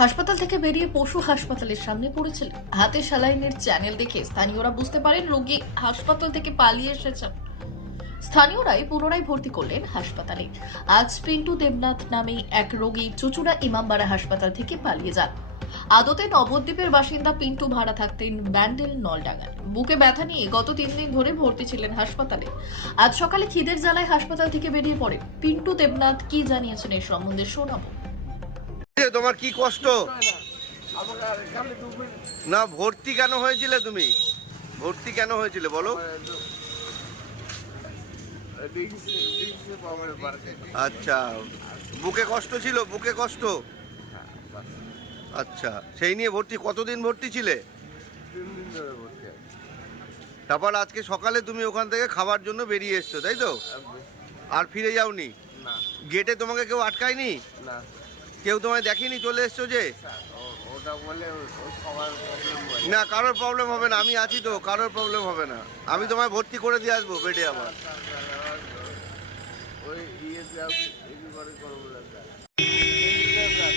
হাসপাতাল থেকে বেরিয়ে পশু হাসপাতালের সামনে পড়েছিলেন হাতে সালাইনের চ্যানেল দেখে স্থানীয়রা বুঝতে পারেন রোগী হাসপাতাল থেকে পালিয়ে এসেছেন স্থানীয়রাই পুনরায় ভর্তি করলেন হাসপাতালে। আজ পিন্টু দেবনাথ নামে এক রোগী চুচুড়া ইমামবাড়া হাসপাতাল থেকে পালিয়ে যান। আদতে নবদ্বীপের বাসিন্দা পিন্টু ভাড়া থাকতেন ব্যান্ডেল নলডাঙ্গার বুকে ব্যথা নিয়ে গত তিন দিন ধরে ভর্তি ছিলেন হাসপাতালে। আজ সকালে খিদের জ্বালায় হাসপাতাল থেকে বেরিয়ে পড়েন। পিন্টু দেবনাথ কি জানিয়েছেন এই সম্বন্ধে শোনাবো। তোমার কি কষ্ট? না ভর্তি কেন হয়েছিলে তুমি? ভর্তি কেন হয়েছিলে বলো? আচ্ছা বুকে কষ্ট ছিল? বুকে কষ্ট? আচ্ছা সেই নিয়ে ভর্তি কতদিন ভর্তি ছিলে? তারপর আজকে সকালে তুমি ওখান থেকে খাবার জন্য বেরিয়ে এসছো তাই তো? আর ফিরে যাওনি? গেটে তোমাকে কেউ আটকায়নি? না। কেউ তোমায় দেখেনি চলে এসছো যে? না কারোর প্রবলেম হবে না আমি আছি তো কারোর প্রবলেম হবে না। আমি তোমায় ভর্তি করে দিয়ে আসব বেডে আমার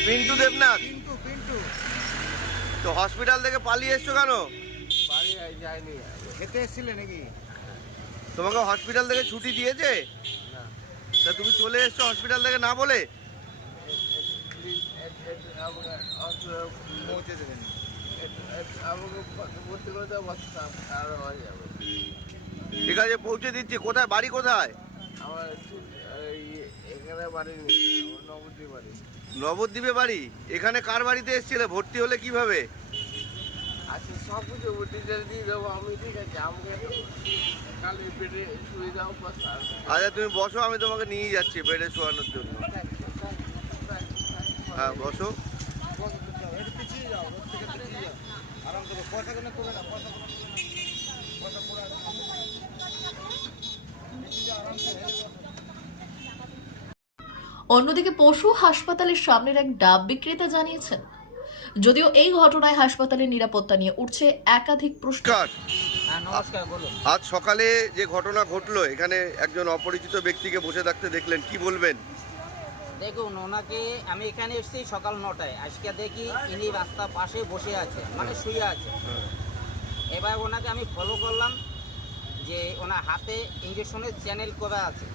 পিন্টু দেবনাথ? তো হসপিটাল থেকে পালিয়ে এসছো কেন? খেতে এসেছিলে নাকি তোমাকে হসপিটাল থেকে ছুটি দিয়েছে? না। তা তুমি চলে এসছো হসপিটাল থেকে না বলে? আমাকে ঠিক আছে, পৌঁছে দিচ্ছি। কোথায়? বাড়ি কোথায়? আমার এখানে বাড়ি নবদ্বীপ বাড়ি। নবদ্বীপে বাড়ি এখানে কার বাড়িতে এসেছিলে? ভর্তি হলে কীভাবে? আচ্ছা সব কিছু ডিটেল দিয়ে দেবো আমি ঠিক আছে আমাকে আচ্ছা তুমি বসো, আমি তোমাকে নিয়ে যাচ্ছি বেডে শোয়ানোর জন্য। হ্যাঁ বসো। অন্যদিকে পশু হাসপাতালের সামনের এক ডাব বিক্রেতা জানিয়েছেন যদিও এই ঘটনায় হাসপাতালের নিরাপত্তা নিয়ে উঠছে একাধিক প্রশ্ন। হ্যাঁ নমস্কার বলুন। আজ সকালে যে ঘটনা ঘটলো এখানে একজন অপরিচিত ব্যক্তিকে বসে থাকতে দেখলেন কি বলবেন? দেখুন, ওনাকে আমি এখানে এসেছি সকাল নটায়। আজকে দেখি ইনি রাস্তার পাশে বসে আছে মানে শুয়ে আছে। এবার ওনাকে আমি ফলো করলাম যে ওনার হাতে ইঞ্জেকশনের চ্যানেল করা আছে।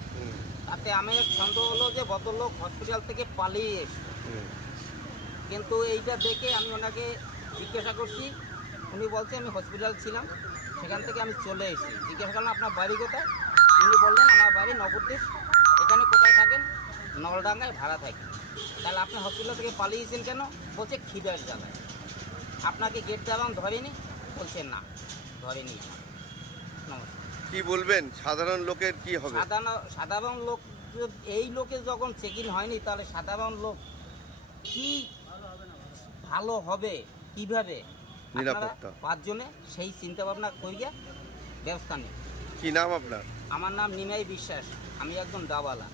তাতে আমি সন্দেহ হলো যে ভদ্রলোক হসপিটাল থেকে পালিয়ে এসছে। কিন্তু এইটা দেখে আমি ওনাকে জিজ্ঞাসা করছি, উনি বলছে, আমি হসপিটাল ছিলাম, সেখান থেকে আমি চলে এসেছি। জিজ্ঞাসা করলাম, আপনার বাড়ি কোথায়? তিনি বললেন, আমার বাড়ি নবদ্বীপ। এখানে কোথায় থাকেন? নলডাঙ্গায় ভাড়া থাকি। তাহলে আপনি হসপিটাল থেকে পালিয়েছেন কেন? বলছে খিদার জ্বালায় আপনাকে গেট দেওয়ান ধরেনি বলছে না ধরেনি। নমস্কার। কি বলবেন? সাধারণ লোকের কি হবে? সাধারণ সাধারণ লোক এই লোকে যখন চেক ইন হয়নি তাহলে সাধারণ লোক কি ভালো হবে কীভাবে? নিরাপত্তা। পাঁচজনে সেই চিন্তা ভাবনা করিয়া ব্যবস্থা নেই কি নাম আপনার? আমার নাম নিমাই বিশ্বাস আমি একজন দাওয়ালা